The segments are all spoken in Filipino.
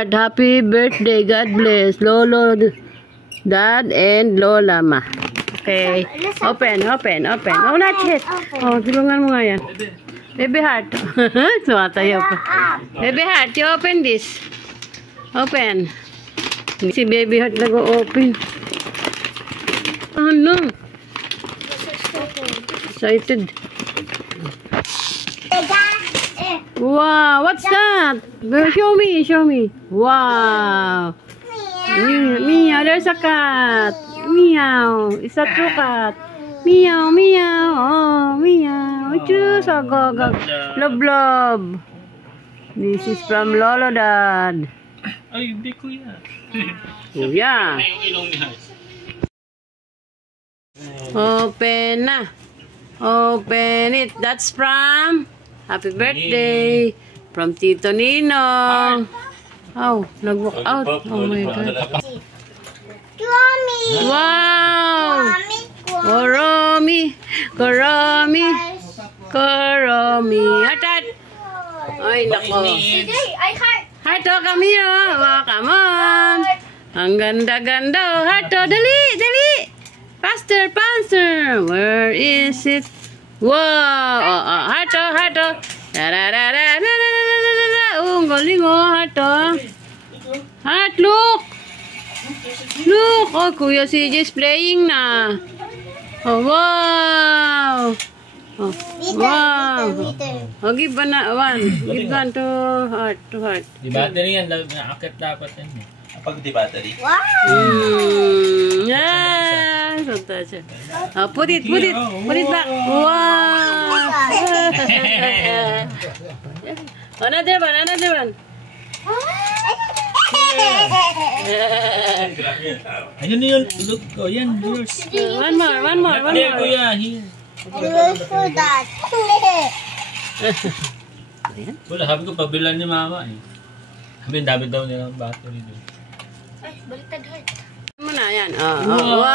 heart. Happy birthday. God bless. Lolo, Dad, and Lola Ma. Okay. Open. Oh, not yet. Oh, tulungan mo nga yan. Baby heart. Sumatayo pa. Baby heart, you open this. Open. Si baby heart nag-open. Oh, no. Excited. Wow, what's that? Show me. Wow. Meow, there's a cat. Meow, it's a true cat. Meow. Oh, meow. Choose a go. Love. This is from Lolo Dad. Ay, hindi kuya. Kuya. Open na. Open it. That's from Happy Birthday from Tito Ninong. Oh, nag-walk out. Oh my God. Wow! Koromi. Atat! Ay, nako. Hato, come here. Oh, come on. Ang ganda-ganda. Hato, dali. Faster. Where is it? Wow! Hato. Oh, ang galing Hato. Hat, look! Oh, Kuya CJ is playing na. Oh, wow! Oh, wow! Oh, give one to heart. Di battery yan, nakakit dapat yan. Pag di battery? Wow! Yeah! Santa siya. Oh, put it back. Wow! Another one. Ayun yun. Look, oh yan, yours. One more. There, kuya, here. For that. Wala, sabi ko, pabilan ni mama eh. Sabi, dami daw nila ang battery doon. Ay, baliktad heart. Muna yan. Wow!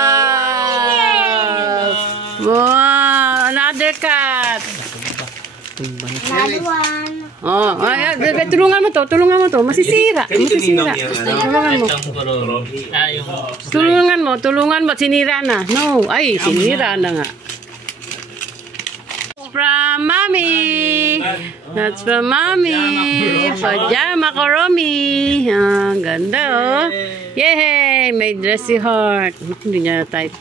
Another cat. Another one. Oh, tulungan mo to. Masisira. Tulungan mo. Sinira na. No, ay, sinira na nga. From Mommy. That's from Mommy. Pajama Koromi. Ah, ganda oh. Yay! May dressy heart. Hindi niya type.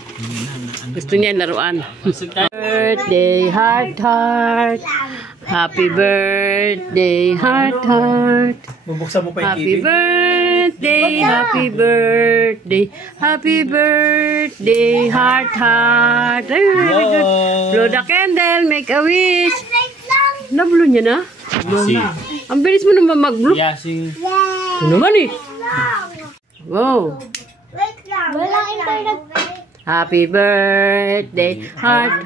Gusto niya laruan. Birthday, heart. Happy birthday, heart. Bubuksan mo pa yung Happy birthday, happy birthday, heart. Very good. Blow the candle, make a wish. Na-blow niya na? Ang bilis mo naman mag-blow. Yasing. Ito naman eh. Wow. Wait lang. Walang internet. Happy birthday, heart.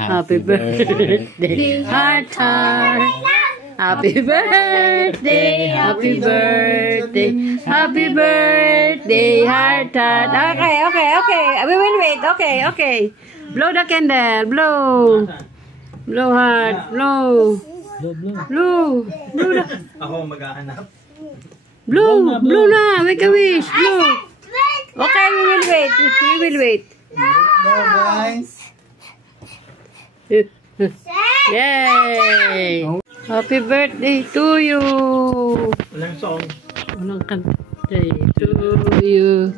Happy birthday, heart. Happy birthday, happy birthday, heart. Okay. We will wait. Okay. Blow the candle. Blow heart. Blow. Ako maghahanap. Blow na. Make a wish. Blow. Okay, we will wait. Guys. Yay! Happy birthday to you! Walang song. Walang birthday to you.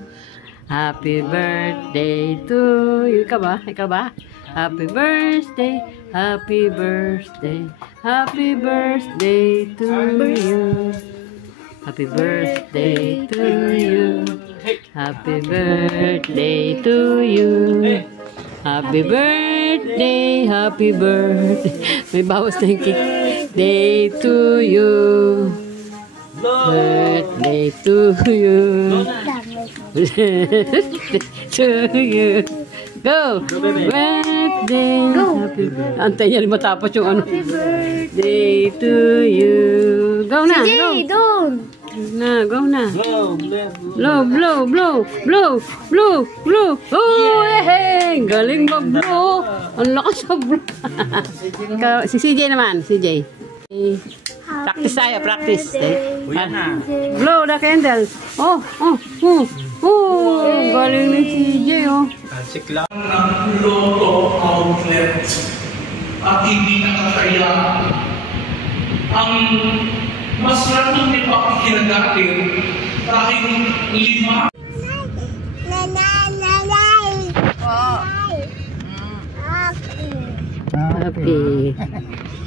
Happy birthday to you. Ikaw ba? Happy birthday to you. Happy birthday to you. Happy birthday to you. Happy birthday. May bawas na yung cake. Day to you. Birthday to you. To you. Go! Birthday. Happy birthday. Antay niya rin matapos yung ano. Day to you. Go na. CJ, doon. Go na. Blow. Blow. Oh, hey! Galing mag-blow. Ang lakas sa blow. Si CJ naman. CJ. Practice tayo, practice. Uyan na. Blow the candle. Galing ni CJ, oh. Tansik lang. ng Lotto outlet at hindi nakakaya ang masarap ng ipapakilagatin dahil 5 Happy.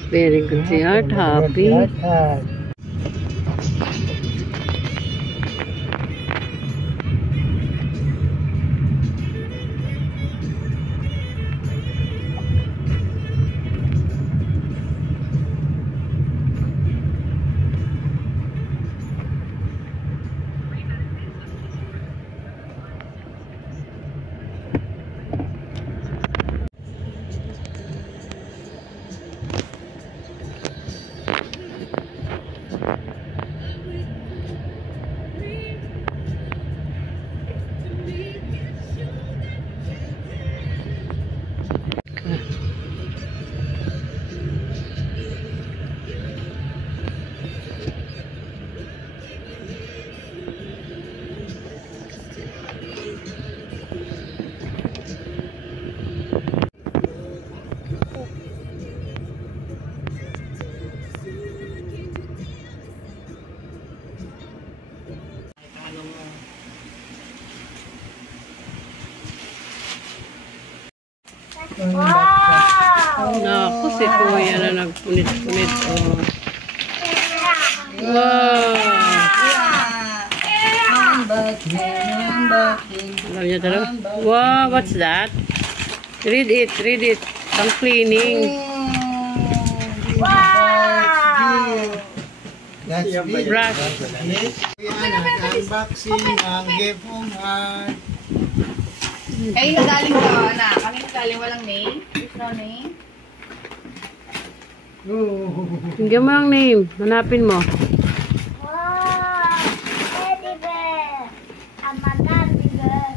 Very good si Art. Happy. Naku, si Kuya na nagpunit-punit. Oh. Wow! Alam niya talaga? Wow, what's that? Read it, read it. Pang cleaning. That's big. Brush. Unboxing ang gift from Heart. Kayo na galing to, anak. Kami na galing, walang name. There's no name. Tingnan mo ang name. Hanapin mo. Teddy bear. I'm a gummy bear.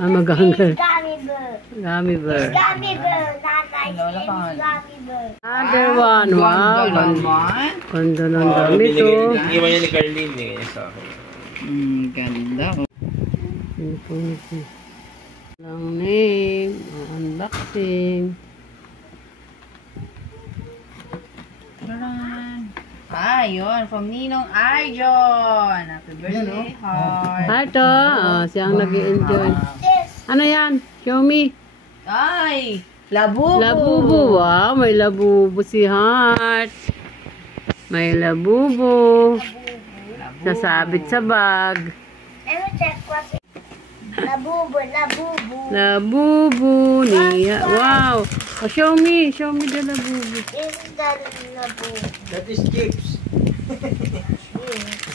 Maganggal. Gummy bear. Gummy bear. Gummy bear. Not like Lola it's pangalan. gummy bear. Another one. Wow. Naman. Ganda ng damit, oh. Iwan niya ni Carlene eh. Sa akin. Ganda. Lang name. Unboxing. Yun. From Ninong Arjon. Happy birthday, heart. Ito. Oh, siyang nag-i-enjoy. This. Ano yan? Show me. Ay! Labubo. Labubo. Wow, may labubo si Heart. May labubo. Sasabit sa bag. Let me check what's it. Labubu, labubu. Labubo niya. Wow. Oh, show me. Show me the labubo. This is the labubu. That is chips.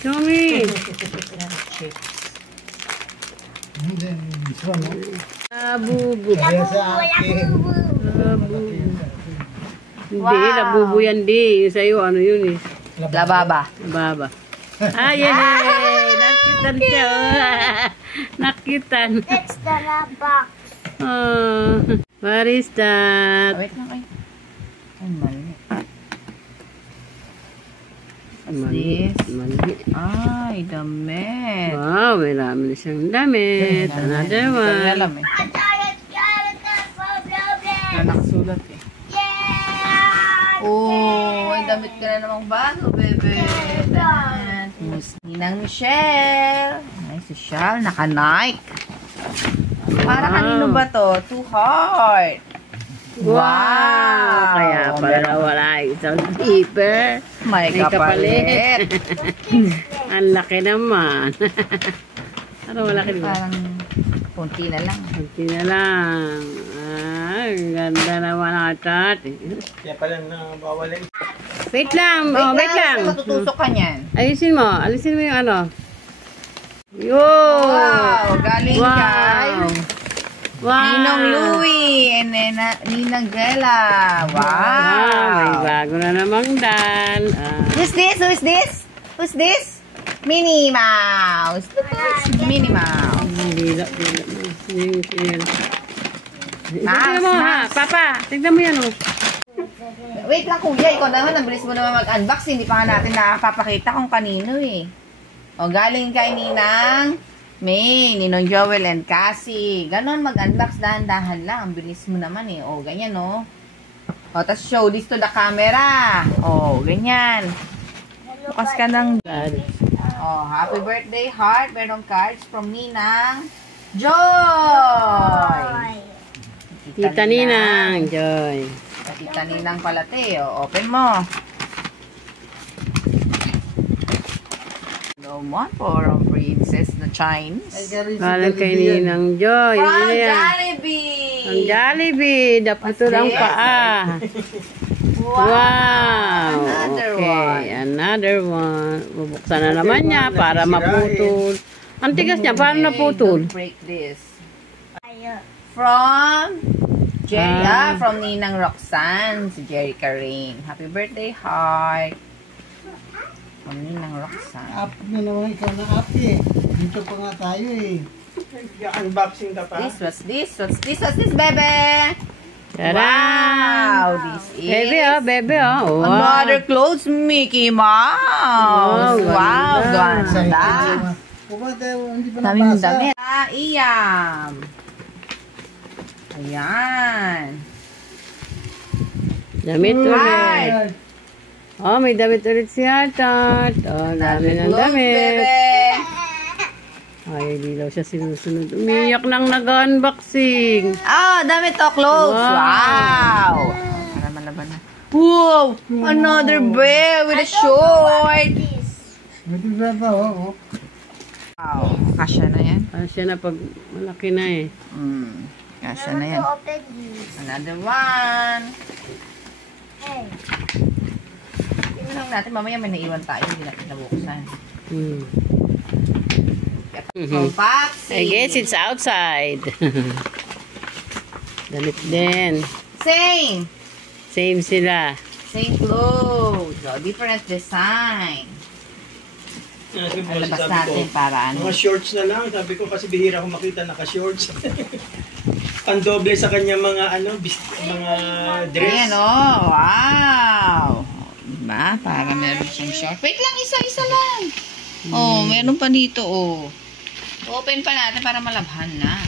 Show me. And then this one, no? Labubo. Kaya sa akin. Labubo. Hindi, labubo yan di. Yung sa'yo, ano yun eh. Lababa. Baba. Ay, nakitan siya. Nakitan. It's the box. Oh, what is that? Wait lang kayo. Ay, mali. What's Mali. this? Mali. Ay, damit. Wow, may rami na siyang damit. Another Hindi ko one. alam eh. I got it, Wala nakasulat eh. Yeah! Oh, ay damit ka na namang bago, bebe. Ninang Michelle. Ay, si Shal, naka-Nike. Para kanino ba to? To Heart. Wow! Kaya pala wala isang zipper. May kapalit. Ang laki naman. Ano malaki diba? Parang punti na lang. Kunti na lang. Ang ganda naman ang atat. Kaya pala na bawalin. Wait lang. Oh, wait lang. Matutusok ka niyan. Alisin mo. Alisin mo yung ano. Yun! Wow! Galing kay Wow! Ninong Louie and then Ninang Gela. Wow! May bago na namang dan. Who's this? Who's this? Who's this? Minnie Mouse. Minnie Mouse. Dila. Tingnan mo Mouse, ha. mouse. Papa, tingnan mo yan oh. Wait lang kuya, ikaw naman, ang bilis mo naman mag-unbox. Hindi pa nga natin nakapapakita kung kanino eh. O, galing kay Ninang May, Ninong Joel and Cassie. Ganon, mag-unbox, dahan-dahan lang. Ang bilis mo naman eh. O, ganyan o. O, tas show this to the camera. O, ganyan. Bukas ka ng... O, happy birthday heart. Merong cards from Ninang Joy. Tita Ninang, Joy. Tita Ninang pala, te. O, open mo. No more for Princess na Chinese. Galing kay Ninang Joy. From Ano yan? Jollibee. Ang Jollibee. Dapat lang paa. Wow. Another Okay, one. another one. Bubuksan na naman niya para maputol. Ang tigas niya, paano naputol? Don't break this. From Jerry, from Ninang Roxanne, si Jerry Karin. Happy birthday, heart. From Ninang Roxanne. Up na naman ikaw na up eh. Dito pa nga tayo eh. Unboxing ka pa. What's this, bebe? Tara! Wow, this is Bebe, oh, bebe, oh. Wow. another clothes, Mickey Mouse. Wow, ganda. Pumunta, hindi pa Daming nabasa. damit. Iyam. Ayan. Damit ulit. Heart. Oh, may damit ulit si Hatat. Oh, dami ng Clothes, damit. bebe. Ay, hindi daw siya sinusunod. Umiyak nang nag-unboxing. Ah, damit to, clothes. Wow. Wow. Para malaban na. Wow! Another bear with a short. Buti ba ba, oh. Wow. Kasya na yan. Siya na pag malaki na eh. Kasya na yan. Open this. Another one. Hey. Tingnan lang natin. Mamaya may naiwan tayo. Hindi natin nabuksan. Hmm. Unboxing. I guess it's outside. Damit din. Same. Same sila. Same clothes. So, different design. Alabas natin para ano. Mga shorts na lang. Sabi ko kasi bihira ko makita naka-shorts. Pandoble sa kanya mga ano, mga dress. Ayan oh. Wow. Diba? Para meron siyang short. Wait lang, isa-isa lang. Oh, meron pa dito oh. Open pa natin para malabhan na.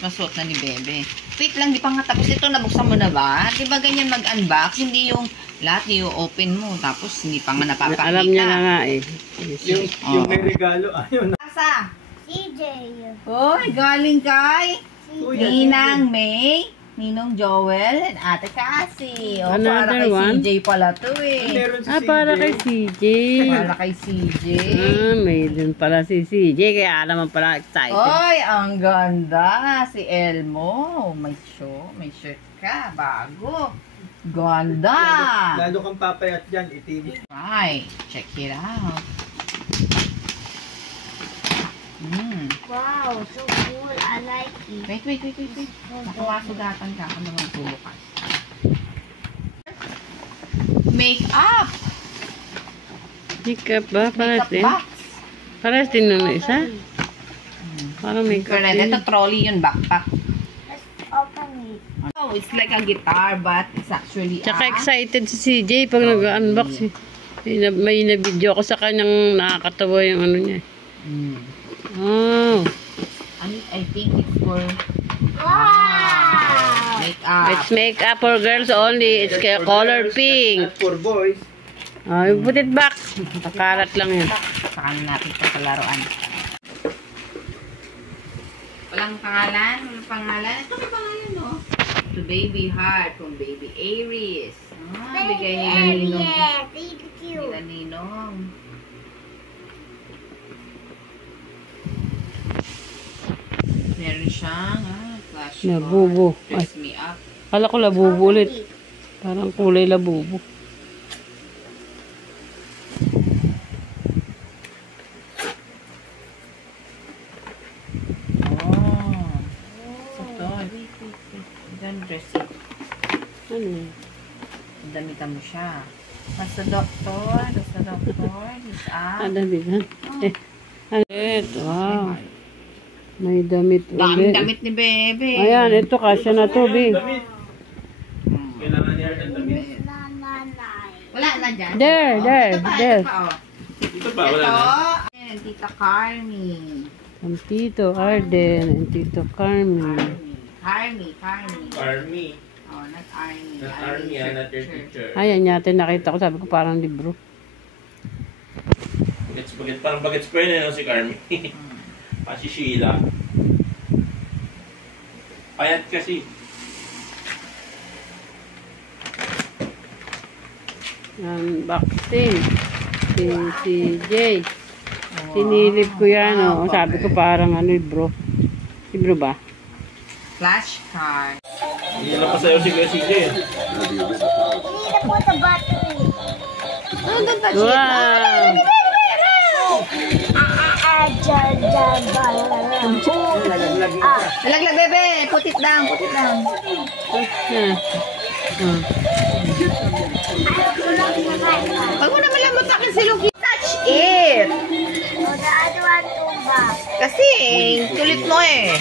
Masuot na ni Bebe. Wait lang, di pa nga tapos. Ito, nabuksan mo na ba? Di ba ganyan mag-unbox? Hindi yung lahat i-open mo. Tapos, hindi pa nga napapakita. Alam niya na nga eh. Yung may regalo, ayun. Asa? CJ. Oy, galing kay Ninang May, Ninong Joel, and Ate Cassie. O, para Another kay one? CJ pala to eh. Meron si Para CJ. kay CJ. Para kay CJ. May din pala si CJ. Kaya naman pala excited. Oy, ang ganda. Si Elmo. May shirt ka. Bago. Ganda. Lalo kang papayat dyan, itim. Right. Check it out. Wow, so cool. I like it. Wait. Nakamasugatan ka kung naman bukas. Make-up. Makeup ba? Paras Make-up din? box. Paras din nung isa? Parang makeup Correct. din. Ito trolley yun, backpack. Let's open it. Oh, it's like a guitar, but it's actually Tsaka excited si CJ pag nag-unbox. May na-video ko sa kanyang nakakatawa yung ano niya. Oh. I think it's for Wow. make-up. It's makeup for girls only. It's color pink. At for boys. Oh, put it back. Pakarat lang yan. Saan natin ito sa laruan. Walang pangalan? Walang pangalan? Ito may pangalan, no? To Baby Heart from Baby Aries. Ah, bigay nila Ninong. Yeah, thank you. Nila Ninong. Meron siyang flash Labubo. Ay, Dress me up. kala ko labubo ulit. Parang kulay labubo. Oh. Ito. Then dress it. Ano yun? Damitan mo siya. Basta doktor. He's up. Damitan. Ano ito? Wow. May damit Daming ulit. damit ni Bebe. Ayan, ito kasya na to, Bi. Kailangan Wala na dyan. There, Oh, there, ito pa, there. Ito pa, oh. Dito pa, wala na. Ito, ayan, Tita Carmi. Ang Tito Arden and Tito Carmen. Carmi. Army. Oh, not Army. Not army, not your teacher. Ayan yata nakita ko. Sabi ko parang libro. Parang bagets pa yun, si Carmi. Si Sheila. Payat kasi. Unboxing. Si Jay. Sinilip ko yan, oh. Sabi ko parang ano, libro. Libro ba? Flashcard. Hindi na pa sa'yo si CJ. You need to put the battery. Oh, don't touch it. Wow! Laglag, bebe. Put it down. Pag mo naman lamot sa akin si Lucky. Touch it. Oh, the other one too bad. Kasi, tulit mo eh.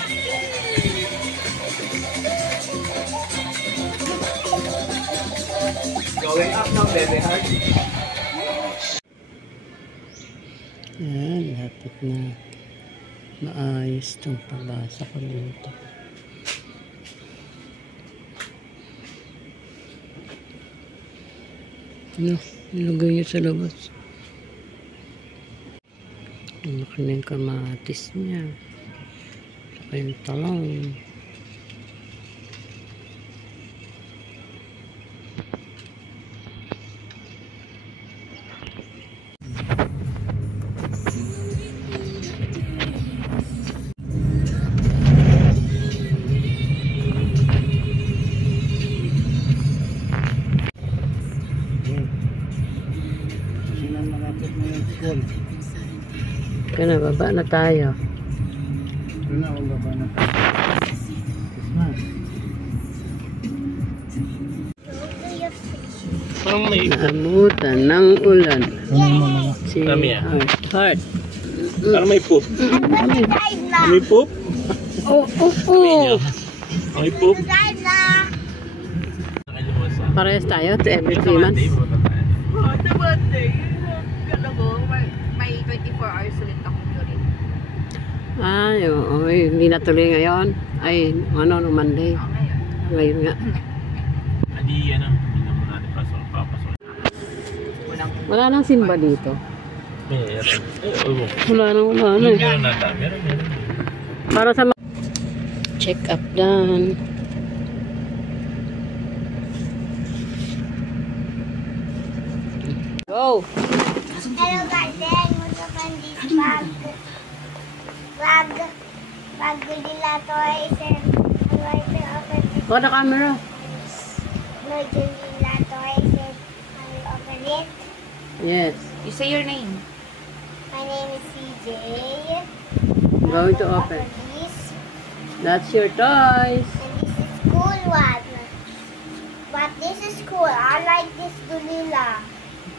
Going up now, baby heart. Yan, dapat na maayos itong pabasa ko dito. Ano, ilagay niyo sa labas. Ang laki na yung kamatis niya. Saka yung talong. Kaya na, baba na tayo. Parang may Naabutan ng ulan. Si Kami, ah. Heart. Parang may poop. Side na. May poop? Oh. May poop? Side na. Parehas tayo to every 3 months. Oh, the birthday. Kala ko, may 24 hours ulit akong urine. Ay, oo. Hindi natuloy ngayon. Ay, ano, no Monday. Oh, ngayon. Ngayon nga. Adi, ano, hindi naman natin papasok. Wala nang simba dito. Meron. Oo. Wala na. Meron nata. Meron. Para sa check up done. Go! Hello guys, then we open this bag Gorilla toys and I'm going to open this Go the camera. Gorilla toys and I will open it. Yes. You say your name. My name is CJ. Going to open. This. That's your toys. And this is cool one. But this is cool. I like this gorilla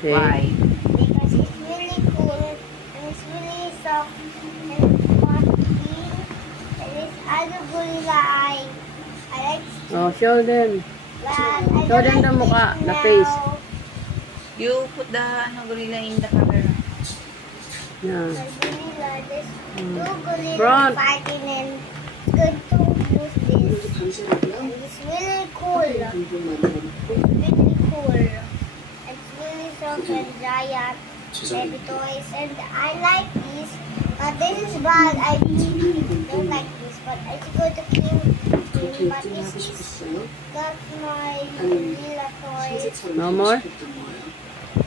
Okay. Why? because it's really cool and it's really soft and fluffy. And this other gorilla I like. Oh, show them. But I Show don't them the like mukha, this the face. now. You put the gorilla in the camera. Yeah. The gorilla, there's two gorillas Front. fighting and it's good to use this. And it's really cool. It's really cool. It's really soft and giant baby toys. And I like this. But this is bad. I really don't like this. But it's good to clean. But this is not my gorilla toy. No more?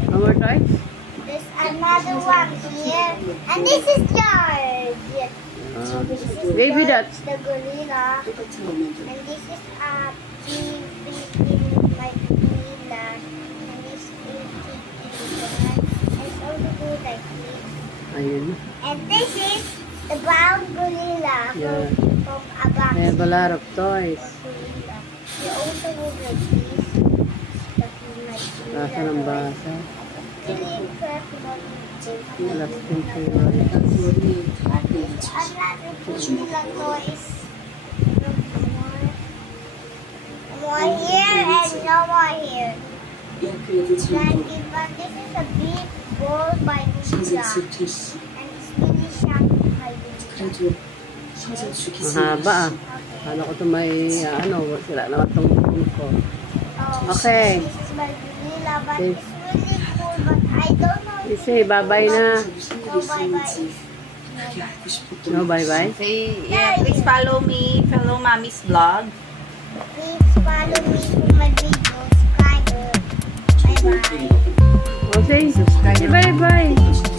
No more toys? There's another one here. And this is George. This is Baby George, that's the gorilla. And this is my gorilla. And this is and it's also good like this. ayun. And this is the brown gorilla Yeah. from a box. I have a lot of toys. Gorilla. They also look like this. Basa ng basa. Really incredible. Alas 10 February. Another gorilla toys. More here and no more here. Like it's really shocking hiding. Mahaba ah. Ano ko ito may, sila naman itong phone ko. Okay. This is my vanilla, but it's really cool, but I don't know. You say bye-bye na. No, bye-bye. No, bye-bye. Say, yeah, please follow me. Follow Mommy's vlog. Please follow me for my video. Subscribe. Bye-bye. Okay. Bye-bye.